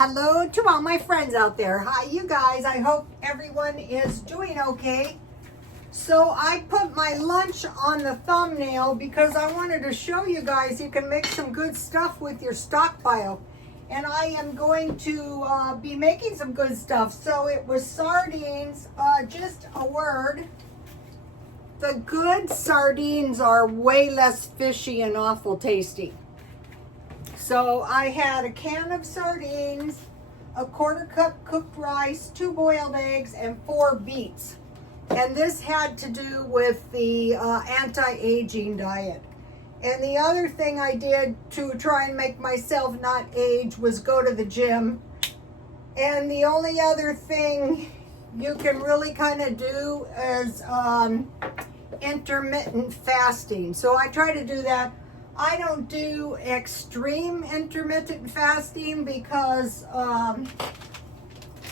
Hello to all my friends out there. Hi, you guys. I hope everyone is doing okay. So I put my lunch on the thumbnail because I wanted to show you guys you can make some good stuff with your stockpile. And I am going to be making some good stuff. So it was sardines, just a word. The good sardines are way less fishy and awful tasty. So I had a can of sardines, a quarter cup cooked rice, 2 boiled eggs, and 4 beets. And this had to do with the anti-aging diet. And the other thing I did to try and make myself not age was go to the gym. And the only other thing you can really kind of do is intermittent fasting. So I try to do that. I don't do extreme intermittent fasting because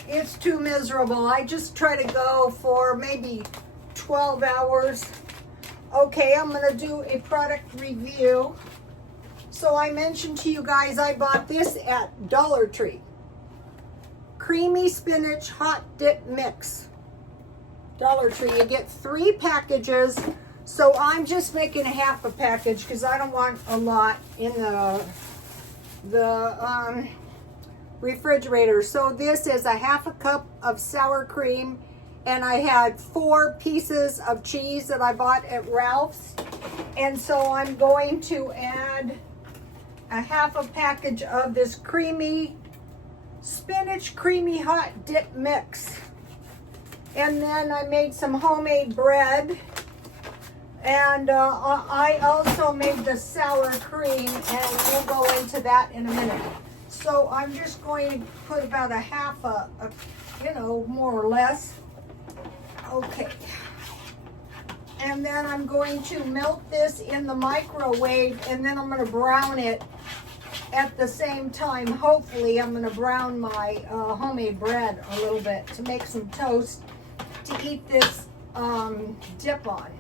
it's too miserable. I just try to go for maybe 12 hours. Okay, I'm going to do a product review. So I mentioned to you guys I bought this at Dollar Tree. Creamy spinach hot dip mix. Dollar Tree. You get 3 packages. So I'm just making a half a package because I don't want a lot in the refrigerator. So this is a half a cup of sour cream, and I had 4 pieces of cheese that I bought at Ralph's. And so I'm going to add a half a package of this creamy spinach creamy hot dip mix. And then I made some homemade bread. And I also made the sour cream, and we'll go into that in a minute. So I'm just going to put about a half more or less. Okay. And then I'm going to melt this in the microwave, and then I'm going to brown it at the same time. Hopefully I'm going to brown my homemade bread a little bit to make some toast to eat this dip on.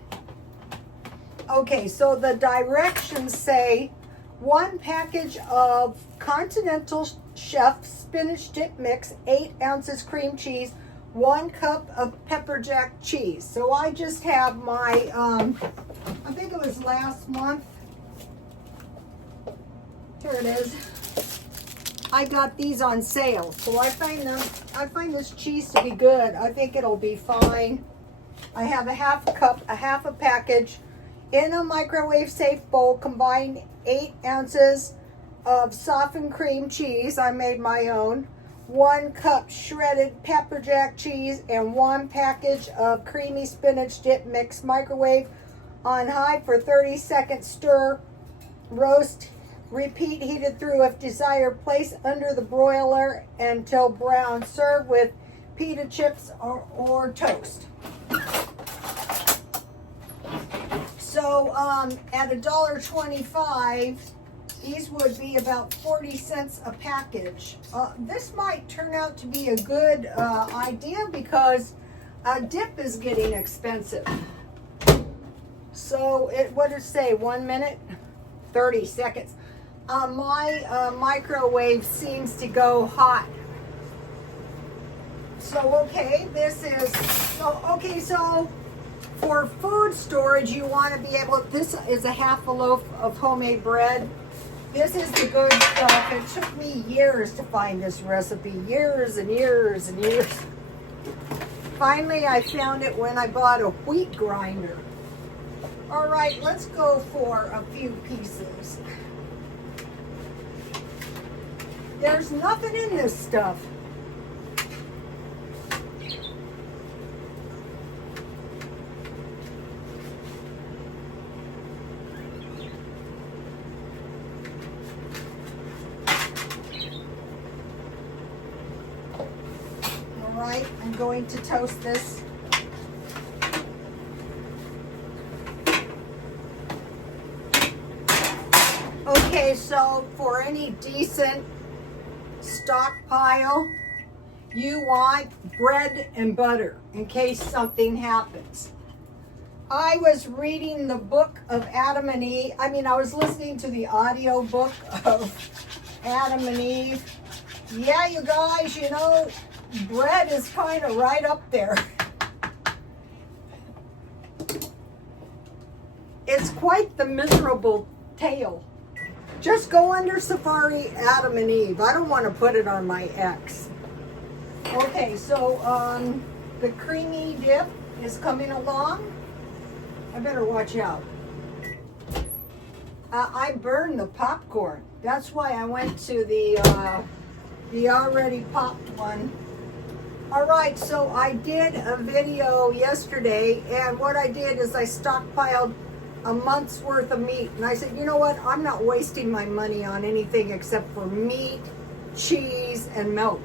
Okay, so the directions say 1 package of Continental Chef spinach dip mix, 8 ounces cream cheese, 1 cup of pepper jack cheese. So I just have my, I think it was last month. Here it is. I got these on sale, so I find this cheese to be good. I think it'll be fine. I have a half a package. In a microwave safe bowl, combine 8 ounces of softened cream cheese. I made my own. 1 cup shredded pepper jack cheese and 1 package of creamy spinach dip mix. Microwave on high for 30 seconds. Stir, roast, repeat, heated through if desired. Place under the broiler until brown. Serve with pita chips or toast. So at $1.25, these would be about 40 cents a package. This might turn out to be a good idea because a dip is getting expensive. So what did it say, 1 minute? 30 seconds. My microwave seems to go hot. So okay, so for food storage, you want to be able, this is a half a loaf of homemade bread. This is the good stuff. It took me years to find this recipe, years and years and years. Finally, I found it when I bought a wheat grinder. All right, let's go for a few pieces. There's nothing in this stuff. I'm going to toast this. Okay, so for any decent stockpile, you want bread and butter in case something happens. I was reading the book of Adam and Eve. I was listening to the audio book of Adam and Eve Yeah, you guys, you know, bread is kind of right up there. It's quite the miserable tale. Just go under Safari Adam and Eve. I don't want to put it on my ex. Okay, so the creamy dip is coming along. I better watch out. I burned the popcorn. That's why I went to the already popped one. All right, so I did a video yesterday, and what I did is I stockpiled a month's worth of meat. And I said, you know what? I'm not wasting my money on anything except for meat, cheese, and milk.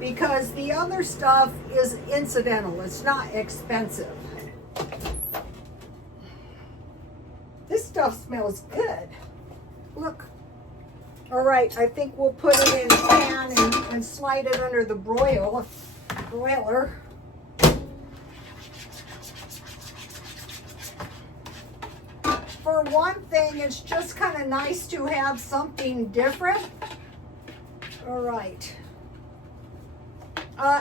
Because the other stuff is incidental. It's not expensive. This stuff smells good. Look. All right, I think we'll put it in a pan and slide it under the broiler. For one thing, it's just kind of nice to have something different. All right.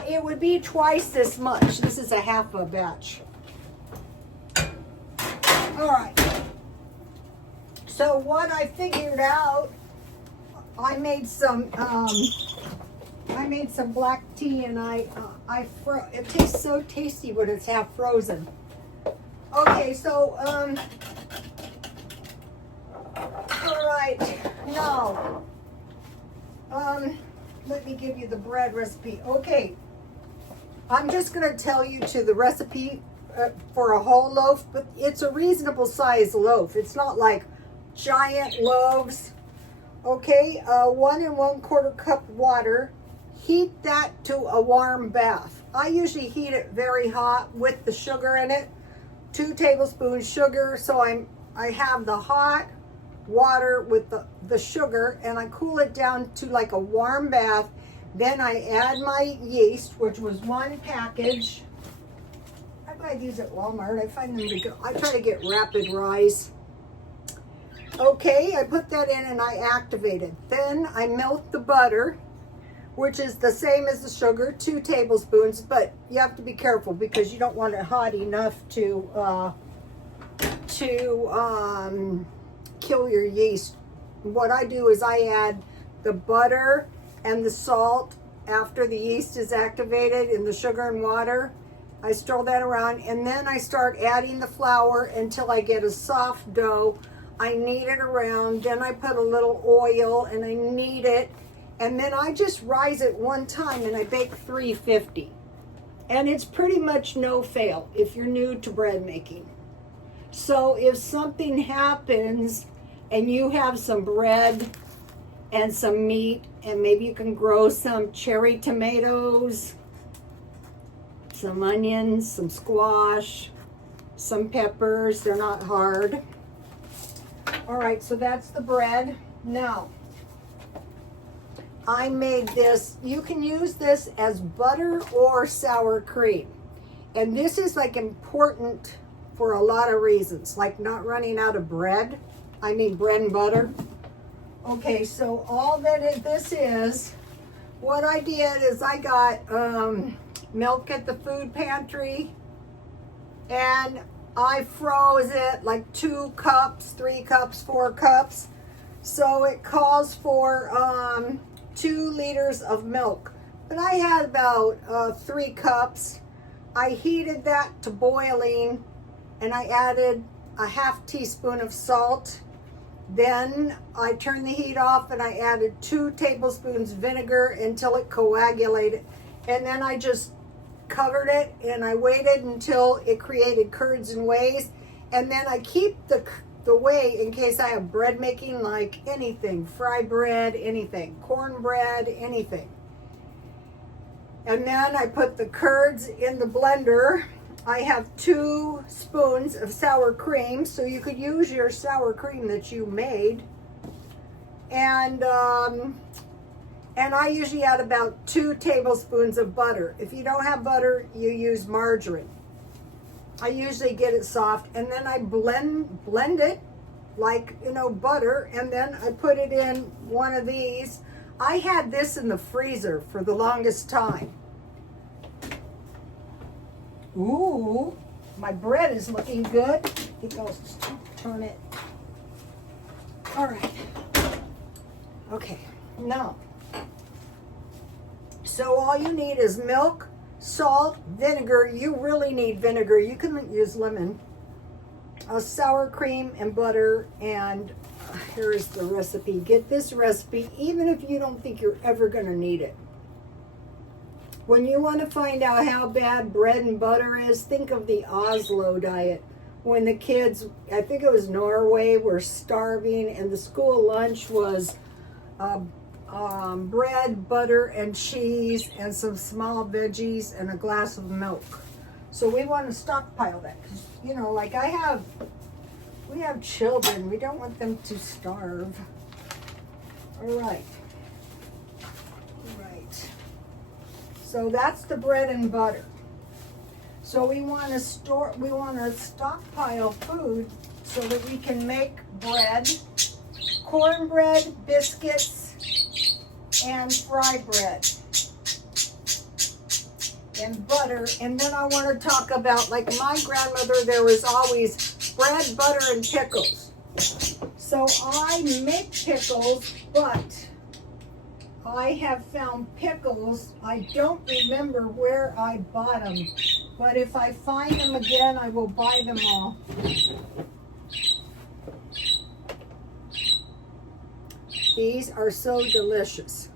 It would be twice this much. This is a half a batch. All right. So what I figured out, I made some black tea, and it tastes so tasty when it's half frozen. Okay, so all right, now let me give you the bread recipe. Okay, I'm just going to tell you to the recipe for a whole loaf, but it's a reasonable size loaf. It's not like giant loaves. Okay, 1 1/4 cup water. Heat that to a warm bath. I usually heat it very hot with the sugar in it. 2 tablespoons sugar, so I have the hot water with the sugar, and I cool it down to like a warm bath. Then I add my yeast, which was 1 package. I buy these at Walmart. I find them good. I try to get rapid rise. Okay, I put that in and I activate it. Then I melt the butter, which is the same as the sugar, 2 tablespoons, but you have to be careful because you don't want it hot enough to kill your yeast. What I do is I add the butter and the salt after the yeast is activated in the sugar and water. I stir that around, and then I start adding the flour until I get a soft dough. I knead it around, then I put a little oil and I knead it, and then I just rise it one time and I bake 350. And it's pretty much no fail if you're new to bread making. So if something happens and you have some bread and some meat, and maybe you can grow some cherry tomatoes, some onions, some squash, some peppers, they're not hard. All right, so that's the bread. Now, I made this. You can use this as butter or sour cream. And this is like important for a lot of reasons, like not running out of bread. I mean bread and butter. Okay, so all that this is, what I did is I got milk at the food pantry, and I froze it like 2 cups, 3 cups, 4 cups. So it calls for 2 liters of milk. But I had about 3 cups. I heated that to boiling, and I added a ½ teaspoon of salt. Then I turned the heat off and I added 2 tablespoons vinegar until it coagulated. And then I just covered it and I waited until it created curds and wheys. And then I keep the whey in case I have bread making, like anything, fry bread, anything, cornbread, anything. And then I put the curds in the blender. I have 2 spoons of sour cream, so you could use your sour cream that you made. And I usually add about 2 tablespoons of butter. If you don't have butter, you use margarine. I usually get it soft, and then I blend it like, you know, butter, and then I put it in one of these. I had this in the freezer for the longest time. Ooh, my bread is looking good. I think I'll just turn it. All right. Okay, now. So all you need is milk, salt, vinegar. You really need vinegar. You can use lemon. Sour cream and butter, and here is the recipe. Get this recipe even if you don't think you're ever going to need it. When you want to find out how bad bread and butter is, think of the Oslo diet. When the kids, I think it was Norway, were starving, and the school lunch was bread, butter, and cheese, and some small veggies, and a glass of milk. So we want to stockpile that, 'cause, you know, like we have children. We don't want them to starve. All right. Right. So that's the bread and butter. So we want to stockpile food so that we can make bread, cornbread, biscuits, and fry bread. And butter. And then I want to talk about, like my grandmother, there was always bread, butter, and pickles. So I make pickles, but I have found pickles. I don't remember where I bought them, but if I find them again, I will buy them all. These are so delicious.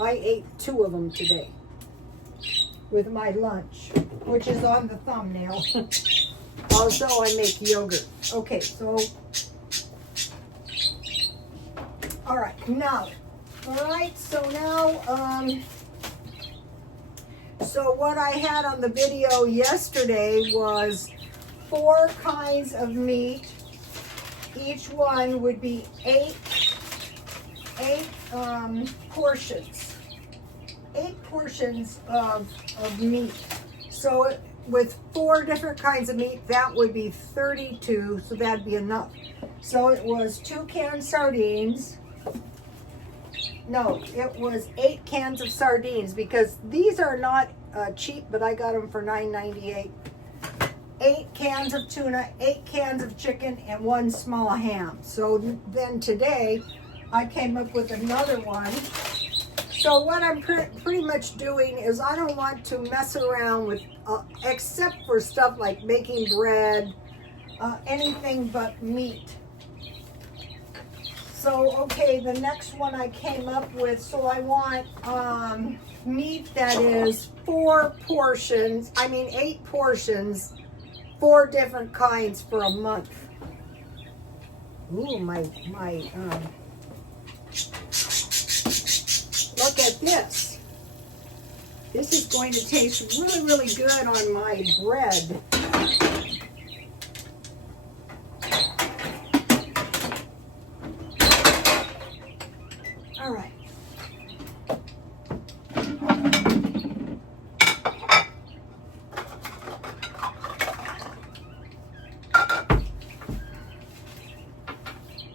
I ate 2 of them today with my lunch, which is on the thumbnail. Also, I make yogurt. Okay, so, all right, now, so what I had on the video yesterday was 4 kinds of meat. Each one would be 8 portions. 8 portions of meat. So with 4 different kinds of meat, that would be 32, so that'd be enough. So it was 2 canned sardines. No, it was 8 cans of sardines, because these are not cheap, but I got them for $9.98. 8 cans of tuna, 8 cans of chicken, and 1 small ham. So then today, I came up with another one. So what I'm pretty much doing is I don't want to mess around with, except for stuff like making bread, anything but meat. So, okay, the next one I came up with, so I want meat that is 8 portions, 4 different kinds for a month. Ooh, look at this. This is going to taste really, really good on my bread. All right.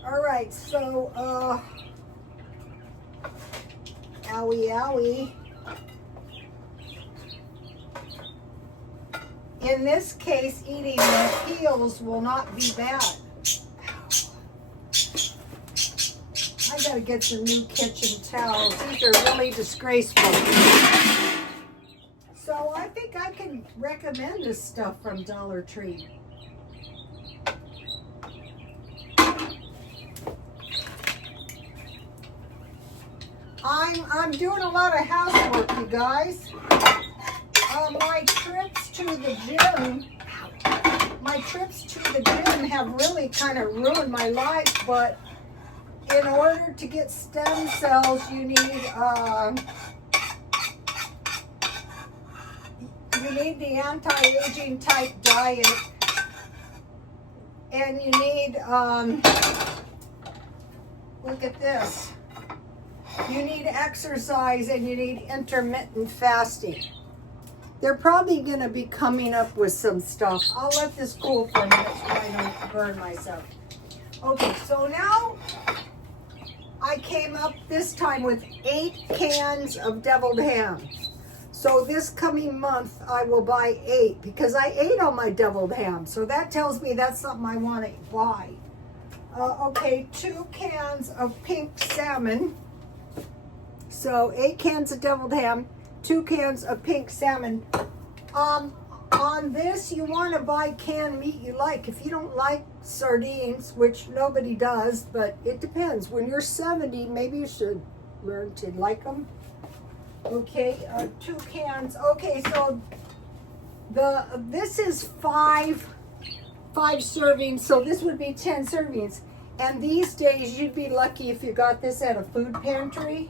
All right, so, owie. In this case, eating the peels will not be bad. I gotta get some new kitchen towels. These are really disgraceful. So I think I can recommend this stuff from Dollar Tree. I'm doing a lot of housework, you guys. My trips to the gym have really kind of ruined my life, but in order to get stem cells, you need the anti-aging type diet, and you need, look at this. You need exercise, and you need intermittent fasting. They're probably going to be coming up with some stuff. I'll let this cool for a minute so I don't burn myself. Okay, so now I I came up this time with 8 cans of deviled ham. So this coming month, I will buy 8 because I ate all my deviled ham. So that tells me that's something I want to buy. Okay, 2 cans of pink salmon. So 8 cans of deviled ham, 2 cans of pink salmon. On this, you want to buy canned meat you like. If you don't like sardines, which nobody does, but it depends. When you're 70, maybe you should learn to like them. Okay, 2 cans. Okay, so this is 5 servings, so this would be 10 servings. And these days, you'd be lucky if you got this at a food pantry.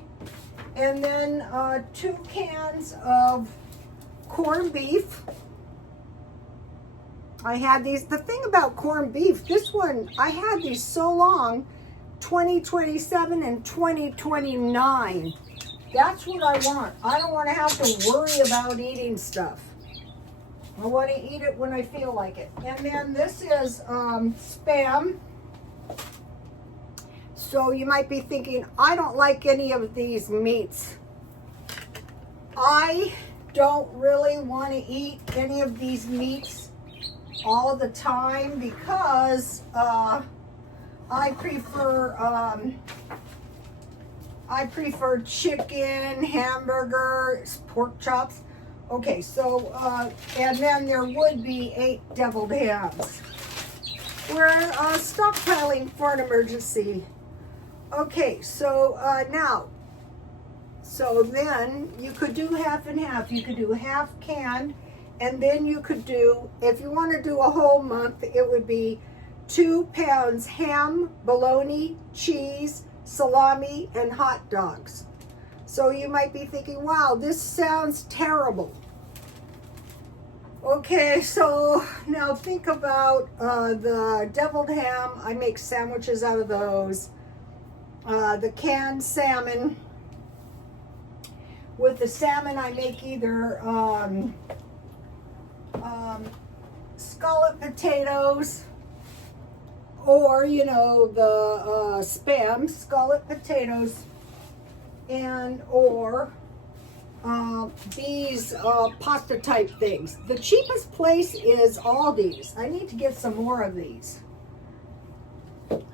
And then 2 cans of corned beef. I had these. The thing about corned beef, this one, I had these so long, 2027 and 2029. That's what I want. I don't want to have to worry about eating stuff. I want to eat it when I feel like it. And then this is Spam. So you might be thinking, I don't like any of these meats. I don't really want to eat any of these meats all the time because I prefer chicken, hamburger, pork chops. Okay, so and then there would be 8 deviled hams. We're stockpiling for an emergency. Okay, so now, so then you could do half and half. You could do half canned, and then you could do, if you want to do a whole month, it would be 2 pounds ham, bologna, cheese, salami, and hot dogs. So you might be thinking, wow, this sounds terrible. Okay, so now think about the deviled ham. I make sandwiches out of those. The canned salmon. With the salmon, I make either scallop potatoes or, you know, the Spam, scallop potatoes, and or these pasta type things. The cheapest place is Aldi's. I need to get some more of these.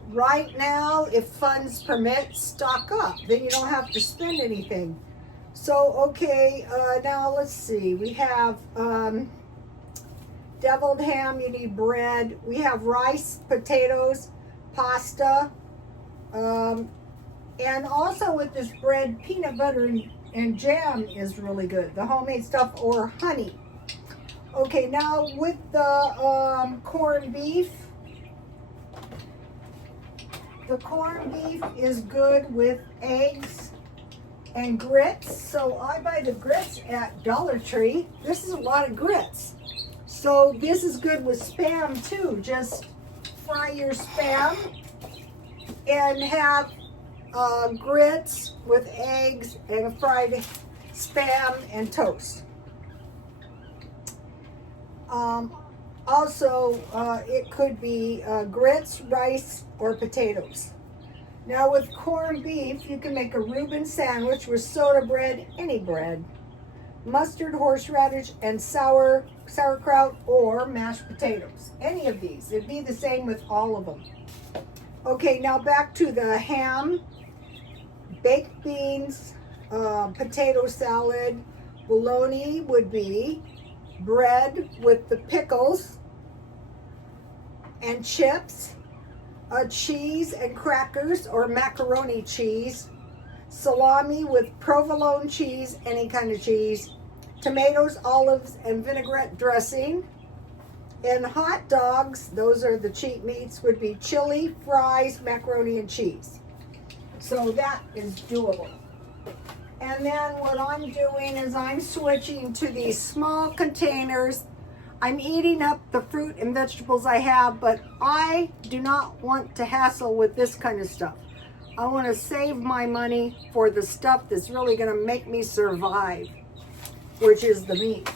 Right now, if funds permit, stock up. Then you don't have to spend anything. So, okay, now let's see. We have deviled ham, you need bread. We have rice, potatoes, pasta. And also with this bread, peanut butter and jam is really good. The homemade stuff or honey. Okay, now with the corned beef. The corned beef is good with eggs and grits. So I buy the grits at Dollar Tree. This is a lot of grits. So this is good with Spam too. Just fry your Spam and have grits with eggs and a fried Spam and toast. Also, it could be grits, rice, or potatoes. Now with corned beef, you can make a Reuben sandwich with soda bread, any bread, mustard, horseradish, and sauerkraut or mashed potatoes. Any of these. It'd be the same with all of them. Okay, now back to the ham, baked beans, potato salad, bologna would be bread with the pickles and chips, cheese and crackers or macaroni cheese, salami with provolone cheese, any kind of cheese, tomatoes, olives, and vinaigrette dressing. And hot dogs, those are the cheap meats, would be chili, fries, macaroni, and cheese. So that is doable. And then what I'm doing is I'm switching to these small containers. I'm eating up the fruit and vegetables I have, but I do not want to hassle with this kind of stuff. I want to save my money for the stuff that's really going to make me survive, which is the meat.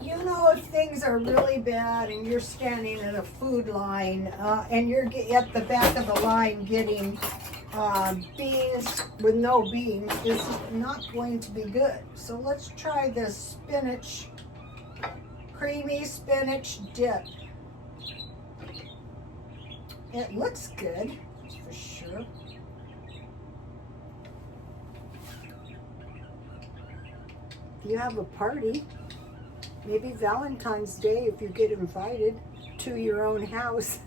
You know, if things are really bad and you're standing at a food line and you're at the back of the line getting beans with no beans, this is not going to be good. So let's try this spinach, creamy spinach dip. It looks good, for sure. If you have a party, maybe Valentine's Day, if you get invited to your own house.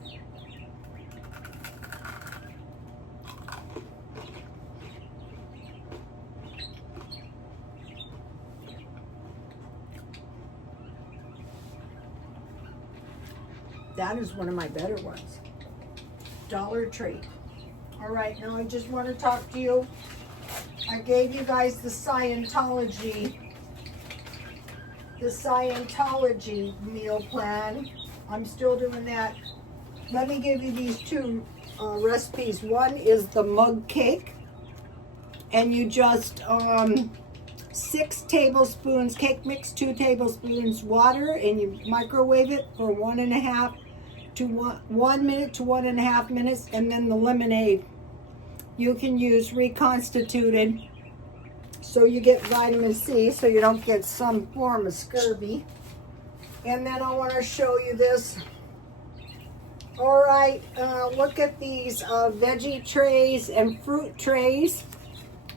That is one of my better ones. Dollar Tree. All right, now I just want to talk to you. I gave you guys the Scientology meal plan. I'm still doing that. Let me give you these two recipes. One is the mug cake, and you just 6 tablespoons cake mix, 2 tablespoons water, and you microwave it for 1 minute to 1.5 minutes, and then the lemonade you can use reconstituted, so you get vitamin C, so you don't get some form of scurvy. And then I want to show you this. All right, look at these veggie trays and fruit trays.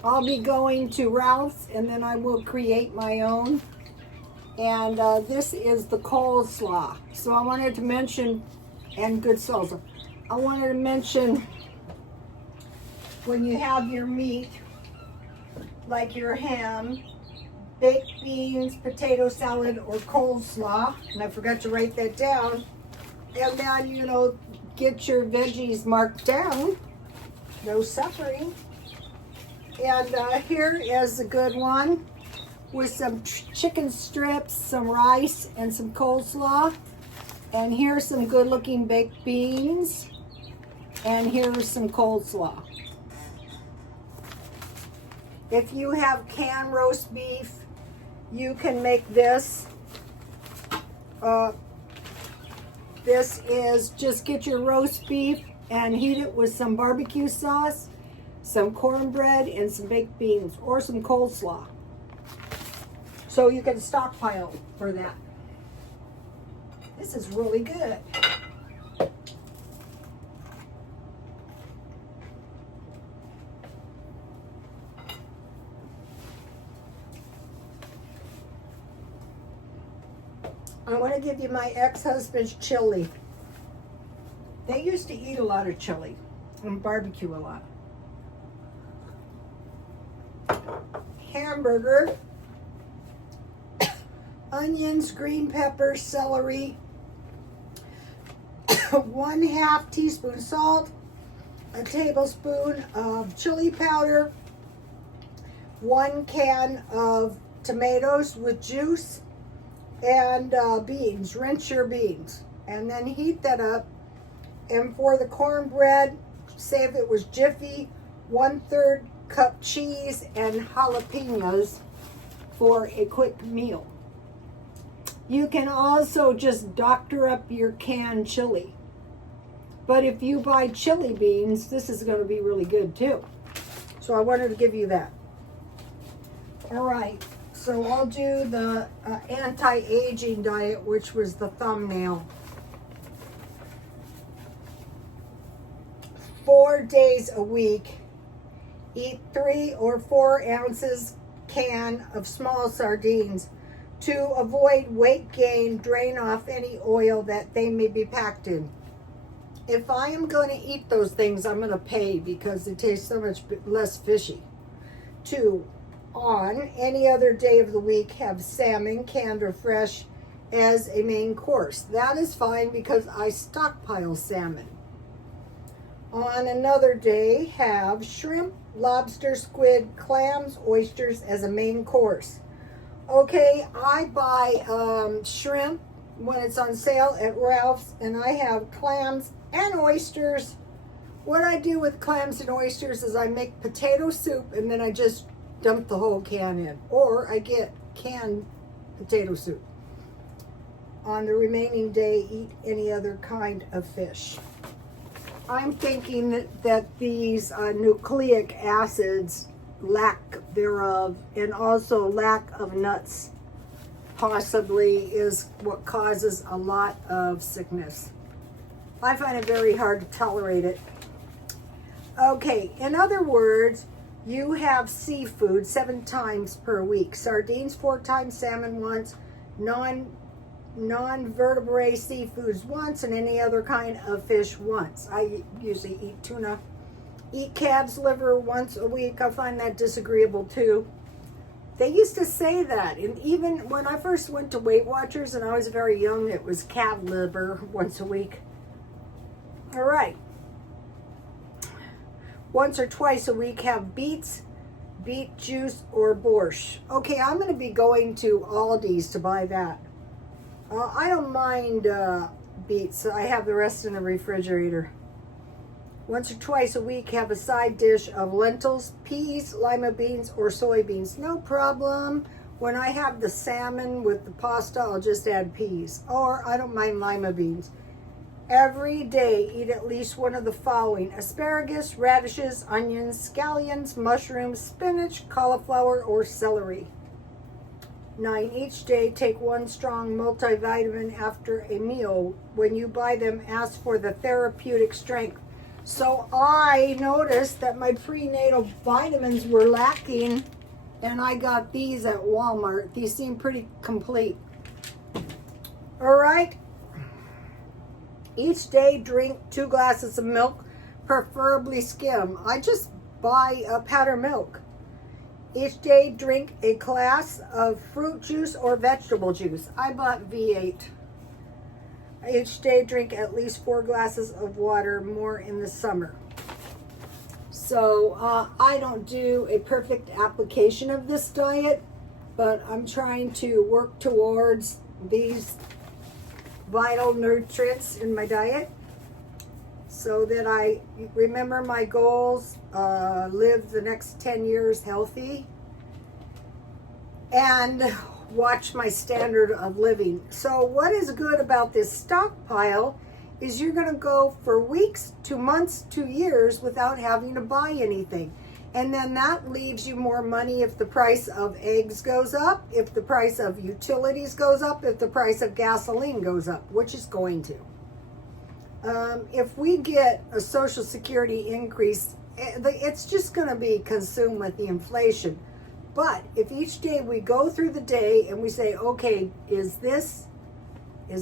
I'll be going to Ralph's, and then I will create my own. And this is the coleslaw. So I wanted to mention, and good salsa. I wanted to mention, when you have your meat, like your ham, baked beans, potato salad, or coleslaw, and I forgot to write that down, and then, you know, get your veggies marked down, no suffering. And here is a good one with some chicken strips, some rice, and some coleslaw. And here's some good looking baked beans. And here's some coleslaw. If you have canned roast beef, you can make this. This is just get your roast beef and heat it with some barbecue sauce, some cornbread, and some baked beans, or some coleslaw. So you can stockpile for that. This is really good. I want to give you my ex-husband's chili. They used to eat a lot of chili and barbecue a lot. Hamburger, onions, green peppers, celery, 1/2 teaspoon salt, a tablespoon of chili powder, 1 can of tomatoes with juice, and beans. Rinse your beans and then heat that up. And for the cornbread, say if it was Jiffy, 1/3 cup cheese and jalapenos for a quick meal. You can also just doctor up your canned chili. But if you buy chili beans, this is going to be really good too. So I wanted to give you that. All right, so I'll do the anti-aging diet, which was the thumbnail. 4 days a week, eat 3 or 4 ounces can of small sardines. To avoid weight gain, drain off any oil that they may be packed in. If I am going to eat those things, I'm going to pay because they taste so much less fishy. 2, on any other day of the week, have salmon, canned or fresh, as a main course. That is fine because I stockpile salmon. On another day, have shrimp, lobster, squid, clams, oysters as a main course. Okay, I buy shrimp when it's on sale at Ralph's, and I have clams and oysters. What I do with clams and oysters is I make potato soup, and then I just dump the whole can in. Or I get canned potato soup. on the remaining day, eat any other kind of fish. I'm thinking that these nucleic acids, lack thereof, and also lack of nuts possibly is what causes a lot of sickness. I find it very hard to tolerate it. Okay, in other words, you have seafood 7 times per week. Sardines 4 times, salmon once, non-vertebrate seafoods once, and any other kind of fish once. I usually eat tuna. Eat calf's liver once a week. I find that disagreeable too. They used to say that, and even when I first went to Weight Watchers and I was very young, it was calf liver once a week. All right. Once or twice a week, have beets, beet juice, or borscht. Okay, I'm going to be going to Aldi's to buy that. I don't mind beets. I have the rest in the refrigerator. Once or twice a week, have a side dish of lentils, peas, lima beans, or soybeans. No problem. When I have the salmon with the pasta, I'll just add peas. Or I don't mind lima beans. Every day, eat at least one of the following: asparagus, radishes, onions, scallions, mushrooms, spinach, cauliflower, or celery. 9. Each day, take one strong multivitamin after a meal. When you buy them, ask for the therapeutic strength. So I noticed that my prenatal vitamins were lacking, and I got these at Walmart. These seem pretty complete. All right. Each day, drink 2 glasses of milk, preferably skim. I just buy a powder milk. Each day, drink a glass of fruit juice or vegetable juice. I bought V8. Each day, drink at least 4 glasses of water, more in the summer. So I don't do a perfect application of this diet, but I'm trying to work towards these vital nutrients in my diet so that I remember my goals, live the next 10 years healthy, and watch my standard of living. So what is good about this stockpile is you're going to go for weeks to months to years without having to buy anything. And then that leaves you more money if the price of eggs goes up, if the price of utilities goes up, if the price of gasoline goes up, which is going to. If we get a Social Security increase, it's just going to be consumed with the inflation. But if each day we go through the day and we say, okay, is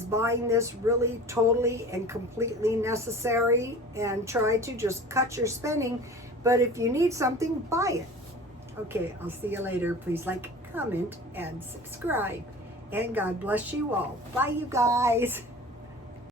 buying this really totally and completely necessary, and try to just cut your spending. But if you need something, buy it. Okay, I'll see you later. Please like, comment, and subscribe. And God bless you all. Bye, you guys.